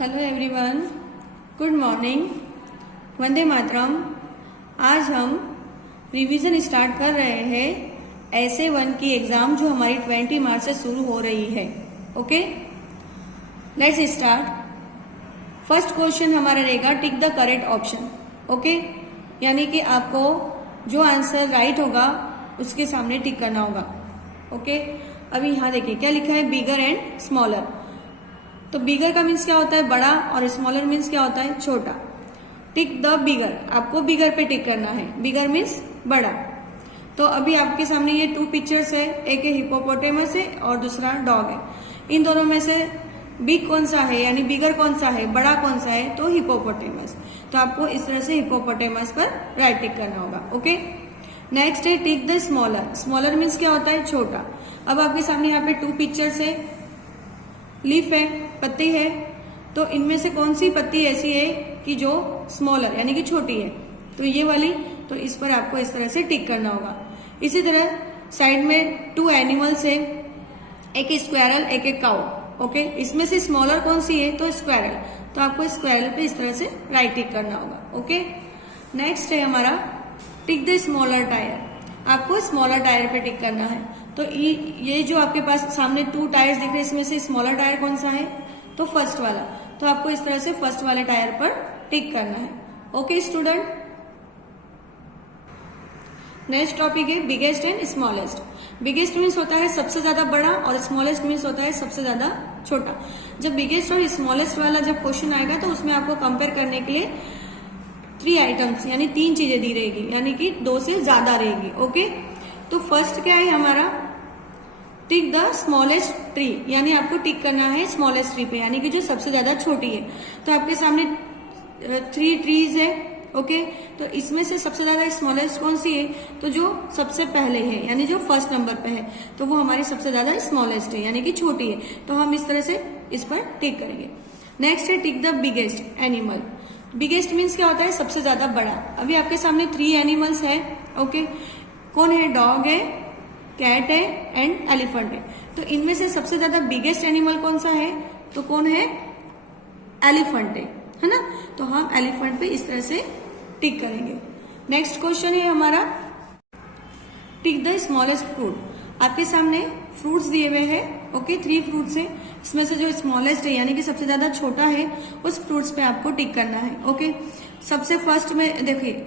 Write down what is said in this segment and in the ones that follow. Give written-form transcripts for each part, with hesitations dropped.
Hello everyone, good morning, Vande Mataram. आज हम revision start कर रहे हैं ऐसे 1 की एग्जाम जो हमारी 20 मार्च से शुरू हो रही है। Okay, let's start. First question हमारा रहेगा tick the correct option. Okay, यानी कि आपको जो आंसर राइट होगा उसके सामने टिक करना होगा। ओके, अभी यहाँ देखिए क्या लिखा है, बिगर एंड स्मॉलर। तो बिगर का मीन्स क्या होता है, बड़ा, और स्मॉलर मीन्स क्या होता है, छोटा। टिक द बिगर, आपको बिगर पे टिक करना है। बिगर मीन्स बड़ा। तो अभी आपके सामने ये 2 पिक्चर्स है, एक हिपोपोटेमस है और दूसरा डॉग है। इन दोनों में से बिग कौन सा है, यानी बिगर कौन सा है, बड़ा कौन सा है, तो हिपोपोटेमस। तो आपको इस तरह से हिपोपोटेमस पर राइट टिक करना होगा। ओके, नेक्स्ट है tick the smaller. Smaller means क्या होता है, छोटा। अब आपके सामने यहाँ पे 2 पिक्चर्स है, लीफ है, पत्ती है। तो इनमें से कौन सी पत्ती ऐसी है कि जो स्मॉलर यानी कि छोटी है, तो ये वाली। तो इस पर आपको इस तरह से टिक करना होगा। इसी तरह साइड में 2 एनिमल्स है, एक स्क्वायरल एक काउ। ओके, इसमें से स्मॉलर कौन सी है, तो स्क्वायरल। तो आपको स्क्वायरल पे इस तरह से राइट टिक करना होगा। ओके, नेक्स्ट है हमारा टिक द स्मॉलर टायर। आपको स्मॉलर टायर पे टिक करना है। तो ये जो आपके पास सामने 2 टायर्स दिख रहे हैं, इसमें से स्मॉलर टायर कौन सा है, तो फर्स्ट वाला। तो आपको इस तरह से फर्स्ट वाले टायर पर टिक करना है। ओके स्टूडेंट, नेक्स्ट टॉपिक है biggest and smallest. Biggest means होता है सबसे ज्यादा बड़ा, और स्मॉलेस्ट मीन्स होता है सबसे ज्यादा छोटा। जब बिगेस्ट और स्मॉलेस्ट वाला जब क्वेश्चन आएगा तो उसमें आपको कंपेयर करने के लिए 3 आइटम्स यानी 3 चीजें दी रहेगी, यानी कि 2 से ज्यादा रहेगी। ओके, तो फर्स्ट क्या है हमारा, टिक द स्मॉलेस्ट ट्री, यानी आपको टिक करना है स्मॉलेस्ट ट्री पे, यानी कि जो सबसे ज्यादा छोटी है। तो आपके सामने 3 ट्रीज है। ओके, तो इसमें से सबसे ज्यादा स्मॉलेस्ट कौन सी है, तो जो सबसे पहले है, यानी जो फर्स्ट नंबर पे है, तो वो हमारी सबसे ज्यादा स्मॉलेस्ट है, यानी कि छोटी है। तो हम इस तरह से इस पर टिक करेंगे। नेक्स्ट है tick the biggest animal. Biggest means क्या होता है, सबसे ज्यादा बड़ा। अभी आपके सामने 3 एनिमल्स है। ओके, कौन है, डॉग है, कैट है एंड एलिफेंट है। तो इनमें से सबसे ज्यादा बिगेस्ट एनिमल कौन सा है, तो कौन है, एलिफेंट है ना। तो हम एलिफेंट पे इस तरह से टिक करेंगे। नेक्स्ट क्वेश्चन है हमारा टिक द स्मॉलेस्ट फ्रूट। आपके सामने फ्रूट्स दिए हुए हैं। ओके, 3 फ्रूट्स है, इसमें से जो स्मॉलेस्ट है यानी कि सबसे ज्यादा छोटा है, उस फ्रूट्स पे आपको टिक करना है। ओके, सबसे फर्स्ट में देखिए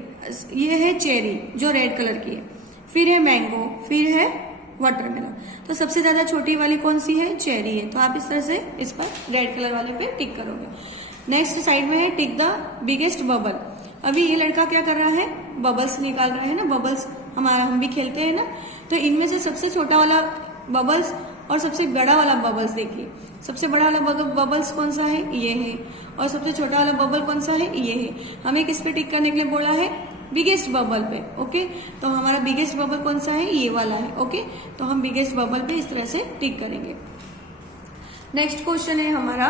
ये है चेरी जो रेड कलर की है, फिर है मैंगो, फिर है वाटरमेलन। तो सबसे ज्यादा छोटी वाली कौन सी है, चेरी है। तो आप इस तरह से इस पर रेड कलर वाले पे टिक करोगे। नेक्स्ट साइड में है टिक द बिगेस्ट बबल। अभी ये लड़का क्या कर रहा है, बबल्स निकाल रहा है ना। बबल्स हम भी खेलते हैं ना। तो इनमें से सबसे छोटा वाला बबल्स और सबसे बड़ा वाला बबल्स देखिए। सबसे बड़ा वाला बबल्स कौन सा है, ये है, और सबसे छोटा वाला बबल कौन सा है, ये है। हमें किस पे टिक करने के लिए बोला है, बिगेस्ट बबल पे। ओके, तो हमारा बिगेस्ट बबल कौन सा है, ये वाला है। ओके, तो हम बिगेस्ट बबल पे इस तरह से टिक करेंगे। नेक्स्ट क्वेश्चन है हमारा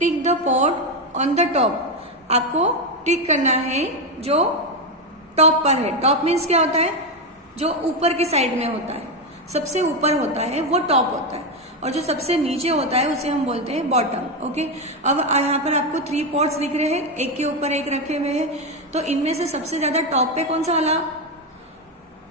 tick the pot on the top. आपको टिक करना है जो टॉप पर है। टॉप मीन्स क्या होता है, जो ऊपर की साइड में होता है, सबसे ऊपर होता है वो टॉप होता है, और जो सबसे नीचे होता है उसे हम बोलते हैं बॉटम। ओके, अब यहाँ पर आपको 3 पॉट्स दिख रहे हैं, एक के ऊपर एक रखे हुए हैं। तो इनमें से सबसे ज्यादा टॉप पे कौन सा वाला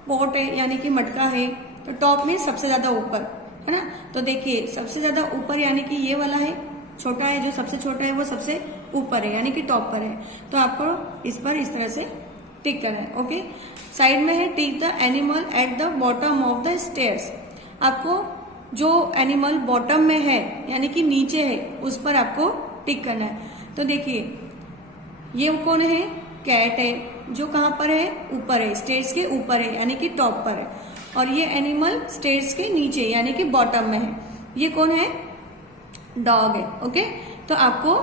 पॉट है, यानी कि मटका है। तो टॉप में सबसे ज्यादा ऊपर है ना। तो देखिए सबसे ज्यादा ऊपर यानी कि ये वाला है, छोटा है, जो सबसे छोटा है वो सबसे ऊपर है, यानी कि टॉप पर है। तो आपको इस पर इस तरह से टिक करना है। ओके, साइड में है tick the animal at the bottom of the stairs. आपको जो एनिमल बॉटम में है यानी कि नीचे है, उस पर आपको टिक करना है। तो देखिए ये कौन है, कैट है, जो कहाँ पर है, ऊपर है, स्टेयर्स के ऊपर है, यानी कि टॉप पर है। और ये एनिमल स्टेयर्स के नीचे यानी कि बॉटम में है। ये कौन है, डॉग है। ओके, तो आपको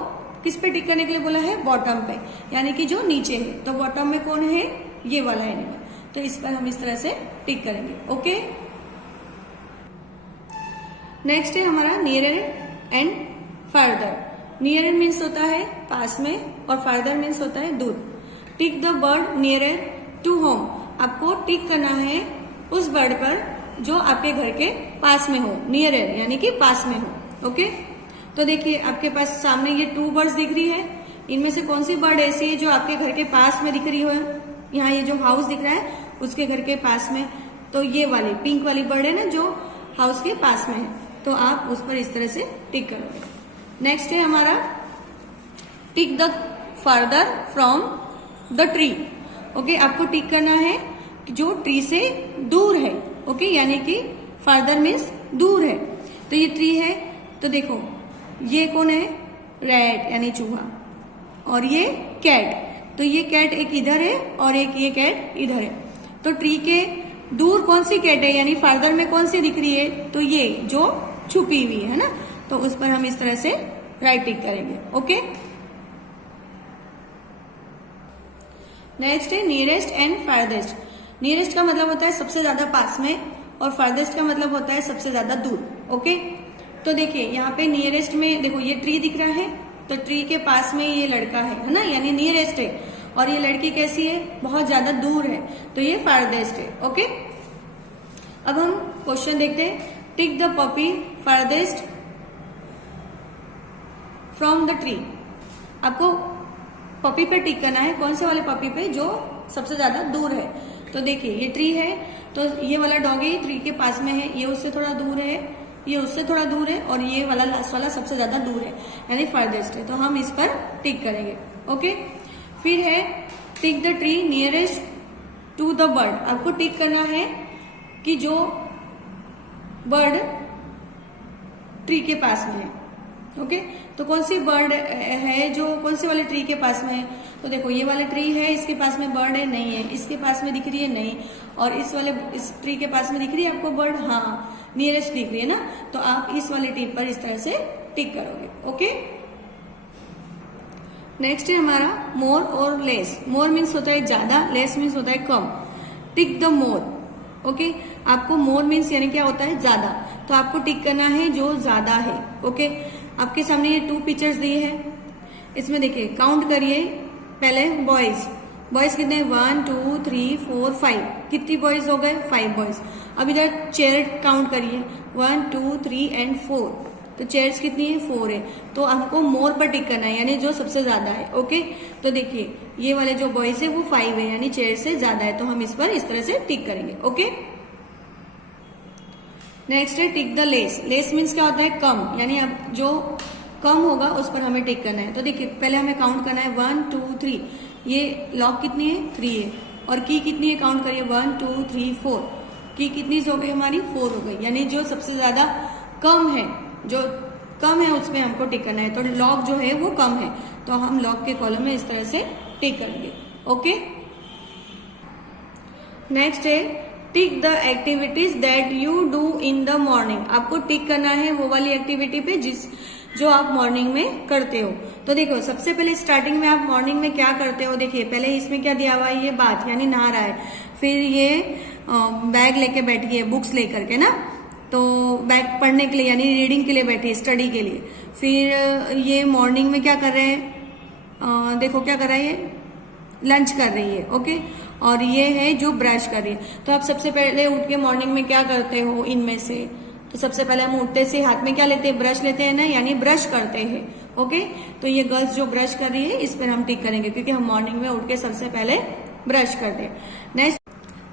किस पे टिक करने के लिए बोला है, बॉटम पे, यानी कि जो नीचे है। तो बॉटम में कौन है, ये वाला एनिमल। तो इस पर हम इस तरह से टिक करेंगे। ओके, नेक्स्ट है हमारा nearer and further. Nearer means होता है पास में, और फर्दर मीन्स होता है दूर। Tick the bird nearer to home. आपको टिक करना है उस बर्ड पर जो आपके घर के पास में हो, नियर यानी कि पास में हो। ओके, तो देखिए आपके पास सामने ये 2 बर्ड्स दिख रही है, इनमें से कौन सी बर्ड ऐसी है जो आपके घर के पास में दिख रही हो? यहाँ ये जो हाउस दिख रहा है उसके घर के पास में, तो ये वाली पिंक वाली बर्ड है ना जो हाउस के पास में है, तो आप उस पर इस तरह से टिक करोगे। नेक्स्ट है हमारा tick the further from the tree. Okay, आपको टिक करना है जो ट्री से दूर है। ओके, यानी कि फर्दर मीन्स दूर है। तो ये ट्री है, तो देखो ये कौन है? रैट यानी चूहा, और ये कैट, तो ये कैट एक इधर है और एक ये कैट इधर है। तो ट्री के दूर कौन सी कैट है, यानी फर्दर में कौन सी दिख रही है? तो ये जो छुपी हुई है ना, तो उस पर हम इस तरह से राइट टिक करेंगे। ओके, नेक्स्ट है नियरेस्ट एंड फारदेस्ट। नियरेस्ट का मतलब होता है सबसे ज्यादा पास में, और फारदेस्ट का मतलब होता है सबसे ज्यादा दूर। ओके, तो देखिए यहाँ पे नियरेस्ट में देखो ये ट्री दिख रहा है, तो ट्री के पास में ये लड़का है ना, यानी नियरेस्ट है, और ये लड़की कैसी है? बहुत ज्यादा दूर है, तो ये फारदेस्ट है। ओके, अब हम क्वेश्चन देखते हैं। Tick the puppy farthest from the tree. आपको पपी पे टिक करना है, कौन से वाले पपी पे? जो सबसे ज्यादा दूर है। तो देखिए ये ट्री है, तो ये वाला डॉग है ट्री के पास में है, ये उससे थोड़ा दूर है, ये उससे थोड़ा दूर है, और ये वाला लास्ट वाला सबसे ज्यादा दूर है, यानी फारदेस्ट है, तो हम इस पर टिक करेंगे। ओके, फिर है tick the tree nearest to the bird. आपको टिक करना है कि जो बर्ड ट्री के पास में है। ओके, तो कौन सी बर्ड है जो कौन सी वाले ट्री के पास में है? तो देखो ये वाले ट्री है, इसके पास में बर्ड है? नहीं है। इसके पास में दिख रही है? नहीं। और इस ट्री के पास में दिख रही है आपको बर्ड? हाँ, नियरेस्ट दिख रही है ना, तो आप इस वाले ट्री पर इस तरह से टिक करोगे। ओके, नेक्स्ट है हमारा मोर और लेस। मोर मीन्स होता है ज्यादा, लेस मीन्स होता है कम। Tick the more. ओके, आपको मोर मीन्स यानी क्या होता है? ज्यादा, तो आपको टिक करना है जो ज्यादा है। ओके, आपके सामने ये 2 पिक्चर्स दिए हैं, इसमें देखिए काउंट करिए। पहले बॉयज, बॉयज कितने? 1 2 3 4 5। कितनी बॉयज हो गए? 5 बॉयज। अब इधर चेयर काउंट करिए, 1 2 3 एंड 4। तो चेयर्स कितनी है? 4 है। तो हमको मोर पर टिक करना है, यानी जो सबसे ज्यादा है। ओके, तो देखिए ये वाले जो बॉयज है वो 5 है, यानी चेयर से ज्यादा है, तो हम इस पर इस तरह से टिक करेंगे। ओके, नेक्स्ट है tick the less. Less means क्या होता है? कम, यानी अब जो कम होगा उस पर हमें टिक करना है। तो देखिए पहले हमें काउंट करना है 1 2 3। ये लॉक कितनी है? 3 है। और की कितनी है? काउंट करिए 1 2 3 4। की कितनी हो गई हमारी? 4 हो गई, यानी जो सबसे ज्यादा कम है, जो कम है उसमें हमको टिक करना है। तो लॉक जो है वो कम है, तो हम लॉक के कॉलम में इस तरह से टिक करेंगे। ओके, नेक्स्ट है tick the activities that you do in the morning. आपको टिक करना है वो वाली एक्टिविटी पे जो आप मॉर्निंग में करते हो। तो देखो सबसे पहले स्टार्टिंग में आप मॉर्निंग में क्या करते हो? देखिए पहले इसमें क्या दिया हुआ है? ये बात यानी नहा रहा है, फिर ये बैग लेके बैठी है बुक्स लेकर के ना, तो बैग पढ़ने के लिए यानी रीडिंग के लिए बैठी है, स्टडी के लिए। फिर ये मॉर्निंग में क्या कर रहे हैं? देखो क्या कर रहा है? ये लंच कर रही है। ओके, और ये है जो ब्रश कर रही है। तो आप सबसे पहले उठ के मॉर्निंग में क्या करते हो इनमें से? तो सबसे पहले हम उठते से हाथ में क्या लेते हैं? ब्रश लेते हैं ना, यानी ब्रश करते हैं। ओके, तो ये गर्ल्स जो ब्रश कर रही है इस पर हम टिक करेंगे, क्योंकि हम मॉर्निंग में उठ के सबसे पहले ब्रश करते हैं।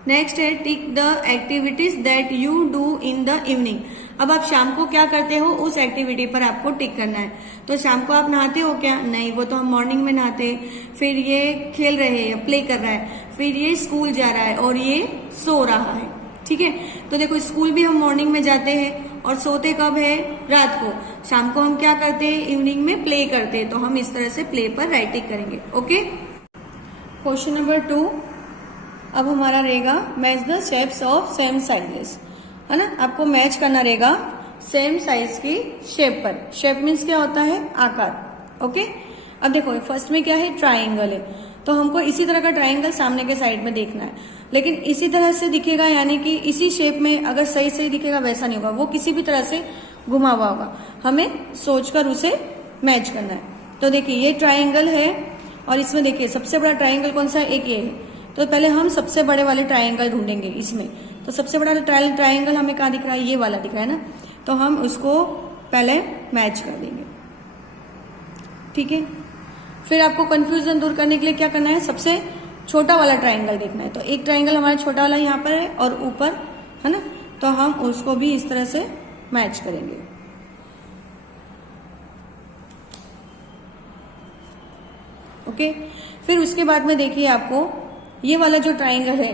नेक्स्ट है tick the activities that you do in the evening. अब आप शाम को क्या करते हो उस एक्टिविटी पर आपको टिक करना है। तो शाम को आप नहाते हो क्या? नहीं, वो तो हम मॉर्निंग में नहाते। फिर ये खेल रहे हैं, प्ले कर रहा है, फिर ये स्कूल जा रहा है, और ये सो रहा है। ठीक है, तो देखो स्कूल भी हम मॉर्निंग में जाते हैं और सोते कब है? रात को। शाम को हम क्या करते हैं? इवनिंग में प्ले करते हैं, तो हम इस तरह से प्ले पर राइट टिक करेंगे। ओके, क्वेश्चन नंबर 2 अब हमारा रहेगा match the shapes of same sizes, है ना। आपको मैच करना रहेगा सेम साइज की शेप पर। शेप मीन्स क्या होता है? आकार। ओके, अब देखो फर्स्ट में क्या है? ट्राइंगल है, तो हमको इसी तरह का ट्राइंगल सामने के साइड में देखना है, लेकिन इसी तरह से दिखेगा, यानी कि इसी शेप में अगर सही सही दिखेगा वैसा नहीं होगा, वो किसी भी तरह से घुमा हुआ होगा। हमें सोचकर उसे मैच करना है। तो देखिए ये ट्राइंगल है, और इसमें देखिए सबसे बड़ा ट्राइंगल कौन सा है? एक ये है। तो पहले हम सबसे बड़े वाले ट्राइंगल ढूंढेंगे इसमें, तो सबसे बड़ा ट्राइंगल हमें कहाँ दिख रहा है, ये वाला दिख रहा है ना, तो हम उसको पहले मैच कर देंगे, ठीक है। फिर आपको कंफ्यूजन दूर करने के लिए क्या करना है, सबसे छोटा वाला ट्राइंगल देखना है। तो एक ट्राइंगल हमारा छोटा वाला यहाँ पर है और ऊपर है ना, तो हम उसको भी इस तरह से मैच करेंगे। ओके, फिर उसके बाद में देखिए आपको ये वाला जो ट्राइंगल है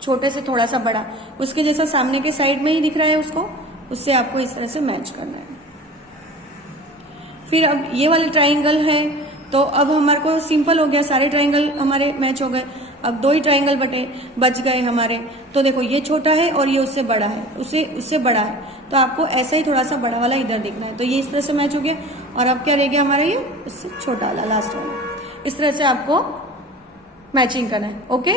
छोटे से थोड़ा सा बड़ा, उसके जैसा सामने के साइड में ही दिख रहा है, उससे आपको इस तरह से मैच करना है। फिर अब ये वाला ट्राइंगल है, तो अब हमारे को सिंपल हो गया, सारे ट्राइंगल हमारे मैच हो गए। अब 2 ही ट्राइंगल बच गए हमारे। तो देखो ये छोटा है और ये उससे बड़ा है, उससे बड़ा है, तो आपको ऐसा ही थोड़ा सा बड़ा वाला इधर देखना है। तो ये इस तरह से मैच हो गया, और अब क्या रह गया हमारा, ये उससे छोटा वाला लास्ट वाला। इस तरह से आपको मैचिंग करना है। Okay,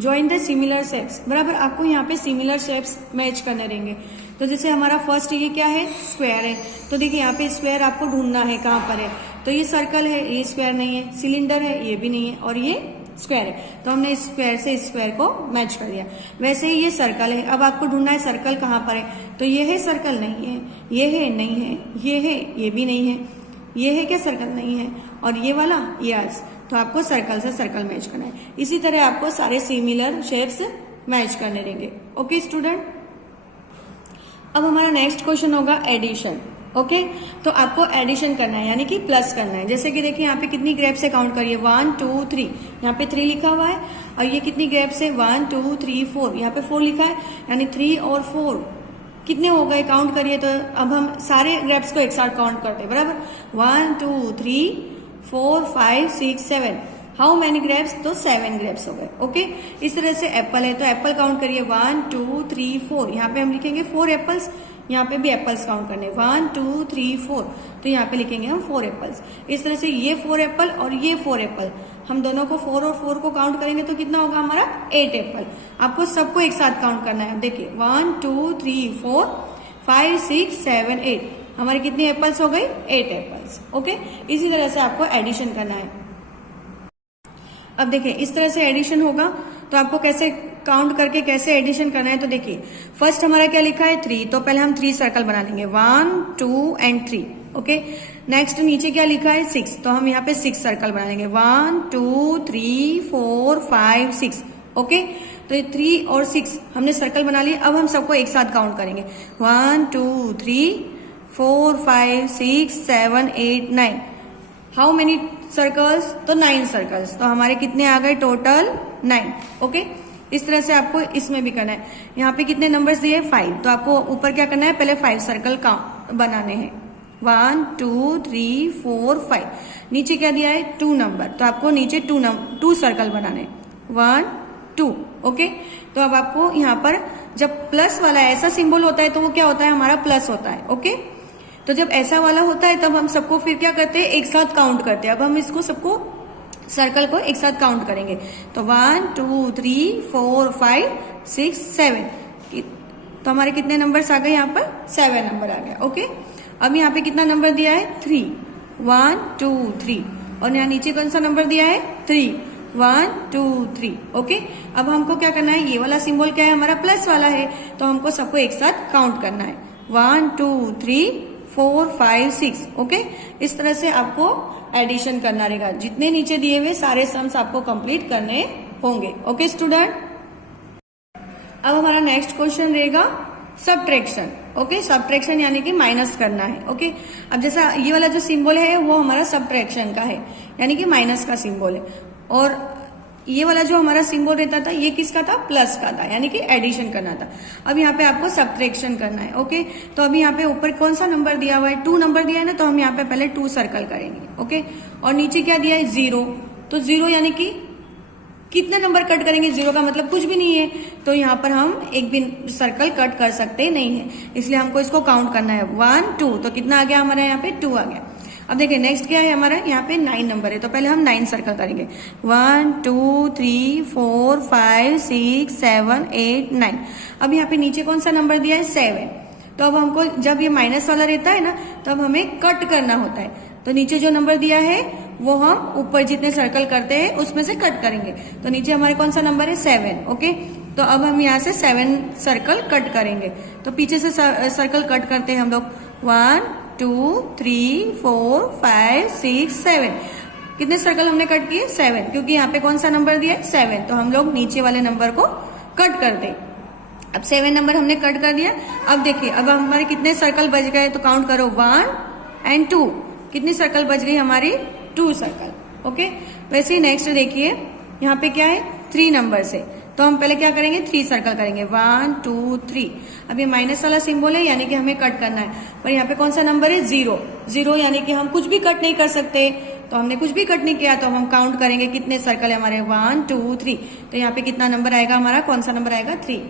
join the similar shapes, बराबर आपको यहाँ पे सिमिलर शेप्स मैच करने रहेंगे। तो जैसे हमारा फर्स्ट ये क्या है, स्क्वायर है, तो देखिए यहाँ पे स्क्वायर आपको ढूंढना है कहाँ पर है। तो ये सर्कल है, ये स्क्वायर नहीं है, सिलेंडर है, ये भी नहीं है, और ये स्क्वायर है, तो हमने स्क्वायर से स्क्वायर को मैच कर दिया। वैसे ही ये सर्कल है, अब आपको ढूंढना है सर्कल कहाँ पर है। तो ये है सर्कल, नहीं है, ये है नहीं है, ये है, ये भी नहीं है, ये है क्या सर्कल, नहीं है, और ये वाला यस। तो आपको सर्कल से सर्कल मैच करना है। इसी तरह आपको सारे सिमिलर शेप्स मैच करने रहेंगे। ओके स्टूडेंट, अब हमारा नेक्स्ट क्वेश्चन होगा एडिशन। ओके, तो आपको एडिशन करना है, यानी कि प्लस करना है। जैसे कि देखिए यहाँ पे कितनी ग्रेप्स है काउंट करिए, 1 2 3, यहाँ पे 3 लिखा हुआ है, और ये कितनी ग्रेप्स है 1 2 3 4, यहाँ पे 4 लिखा है, यानी 3 और 4 कितने हो गए, काउंट करिए। तो अब हम सारे ग्रेप्स को एक साथ काउंट करते हैं, बराबर 1 2 3 4 5 6 7, हाउ मैनी ग्रेप्स, तो 7 ग्रेप्स हो गए। ओके, इस तरह से एप्पल है, तो एप्पल काउंट करिए 1 2 3 4, यहाँ पे हम लिखेंगे 4 एप्पल्स, यहाँ पे भी एप्पल्स काउंट करने 1 2 3 4, तो यहाँ पे लिखेंगे हम 4 एप्पल्स। इस तरह से ये 4 एप्पल और ये 4 एप्पल, हम दोनों को 4 और 4 को काउंट करेंगे तो कितना होगा हमारा 8 एप्पल। आपको सबको एक साथ काउंट करना है। देखिए 1 2 3 4 5 6 7 8, हमारे कितने एप्पल्स हो गए 8 एप्पल्स। ओके, इसी तरह से आपको एडिशन करना है। अब देखिए इस तरह से एडिशन होगा, तो आपको कैसे काउंट करके कैसे एडिशन करना है। तो देखिए फर्स्ट हमारा क्या लिखा है 3, तो पहले हम 3 सर्कल बना लेंगे 1 2 एंड 3। ओके, नेक्स्ट नीचे क्या लिखा है 6, तो हम यहाँ पे 6 सर्कल बना लेंगे 1 2 3 4 5 6। ओके, तो ये 3 और 6 हमने सर्कल बना लिए। अब हम सबको एक साथ काउंट करेंगे 1 2 3 4 5 6 7 8 9, हाउ मेनी सर्कल्स, तो 9 सर्कल्स, तो हमारे कितने आ गए टोटल 9। ओके, इस तरह से आपको इसमें भी करना है। यहाँ पे कितने नंबर्स दिए 5, तो आपको ऊपर क्या करना है, पहले 5 सर्कल बनाने हैं 1 2 3 4 5। नीचे क्या दिया है 2 नंबर, तो आपको नीचे 2 सर्कल बनाने 1 2। ओके, तो अब आपको यहाँ पर जब प्लस वाला ऐसा सिंबल होता है तो वो क्या होता है हमारा प्लस होता है। ओके, तो जब ऐसा वाला होता है तब हम सबको फिर क्या करते हैं एक साथ काउंट करते हैं। अब हम इसको सबको सर्कल को एक साथ काउंट करेंगे, तो 1 2 3 4 5 6 7, तो हमारे कितने नंबर्स आ गए यहाँ पर 7 नंबर आ गया। ओके, अब यहाँ पे कितना नंबर दिया है 3, 1 2 3, और यहाँ नीचे कौन सा नंबर दिया है 3, 1 2 3। ओके, अब हमको क्या करना है, ये वाला सिंबल क्या है हमारा प्लस वाला है, तो हमको सबको एक साथ काउंट करना है 1 2 3 4 5 6। ओके, इस तरह से आपको एडिशन करना रहेगा। जितने नीचे दिए हुए सारे सम्स आपको कंप्लीट करने होंगे। ओके स्टूडेंट, अब हमारा नेक्स्ट क्वेश्चन रहेगा सबट्रैक्शन। ओके, सबट्रैक्शन यानी कि माइनस करना है। ओके, अब जैसा ये वाला जो सिंबल है वो हमारा सबट्रैक्शन का है, यानी कि माइनस का सिंबल है, और ये वाला जो हमारा सिंबल रहता था ये किसका था, प्लस का था, यानी कि एडिशन करना था। अब यहाँ पे आपको सबट्रैक्शन करना है। ओके, तो अभी यहाँ पे ऊपर कौन सा नंबर दिया हुआ है 2 नंबर दिया है ना, तो हम यहाँ पे पहले 2 सर्कल करेंगे। ओके, और नीचे क्या दिया है 0, तो 0 यानी कि कितने नंबर कट करेंगे, 0 का मतलब कुछ भी नहीं है, तो यहाँ पर हम एक भी सर्कल कट कर सकते नहीं है, इसलिए हमको इसको काउंट करना है 1 2, तो कितना आ गया हमारा यहाँ पे 2 आ गया। अब देखिए नेक्स्ट क्या है हमारा, यहाँ पे 9 नंबर है, तो पहले हम 9 सर्कल करेंगे 1 2 3 4 5 6 7 8 9। अब यहाँ पे नीचे कौन सा नंबर दिया है 7, तो अब हमको जब ये माइनस वाला रहता है ना तब हमें कट करना होता है, तो नीचे जो नंबर दिया है वो हम ऊपर जितने सर्कल करते हैं उसमें से कट करेंगे, तो नीचे हमारे कौन सा नंबर है 7। ओके, तो अब हम यहाँ से 7 सर्कल कट करेंगे। तो पीछे से सर्कल कट करते हैं हम लोग। 1 2 3 4 5 6 7। कितने सर्कल हमने कट किए? 7, क्योंकि यहाँ पे कौन सा नंबर दिया है? 7। तो हम लोग नीचे वाले नंबर को कट कर दें। अब 7 नंबर हमने कट कर दिया। अब देखिए, अब हमारे कितने सर्कल बच गए, तो काउंट करो 1 और 2। कितनी सर्कल बच गई हमारी? 2 सर्कल। ओके, वैसे ही नेक्स्ट देखिए, यहाँ पे क्या है? 3 नंबर से। तो हम पहले क्या करेंगे? 3 सर्कल करेंगे। 1 2 3। अब ये माइनस वाला सिंबल है, यानी कि हमें कट करना है। पर यहाँ पे कौन सा नंबर है? 0। 0 यानी कि हम कुछ भी कट नहीं कर सकते। तो हमने कुछ भी कट नहीं किया, तो हम काउंट करेंगे कितने सर्कल है हमारे। 1 2 3। तो यहाँ पे कितना नंबर आएगा हमारा? कौन सा नंबर आएगा? 3।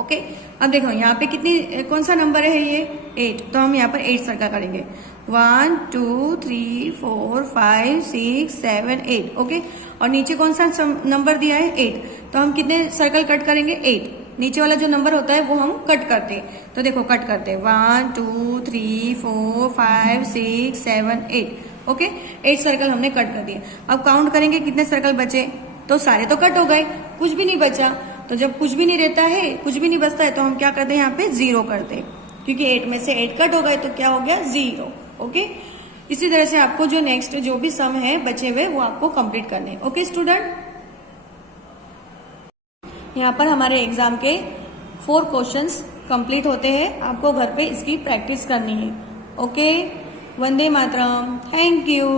ओके, अब देखो यहाँ पे कितनी, कौन सा नंबर है ये? 8। तो हम यहाँ पर 8 सर्कल करेंगे। 1 2 3 4 5 6 7 8। ओके, और नीचे कौन सा नंबर दिया है? 8। तो हम कितने सर्कल कट करेंगे? 8। नीचे वाला जो नंबर होता है वो हम कट करते हैं। तो देखो कट करते हैं। 1 2 3 4 5 6 7 8। ओके, 8 सर्कल हमने कट कर दिए। अब काउंट करेंगे कितने सर्कल बचे। तो सारे तो कट हो गए, कुछ भी नहीं बचा। तो जब कुछ भी नहीं रहता है, कुछ भी नहीं बचता है, तो हम क्या करते हैं? यहाँ पे 0 करते हैं, क्योंकि 8 में से 8 कट हो गए, तो क्या हो गया? 0। ओके, इसी तरह से आपको जो नेक्स्ट जो भी सम है बचे हुए वो आपको कंप्लीट करने हैं। ओके स्टूडेंट, यहाँ पर हमारे एग्जाम के 4 क्वेश्चंस कंप्लीट होते हैं। आपको घर पे इसकी प्रैक्टिस करनी है। Okay, Vande Mataram, thank you.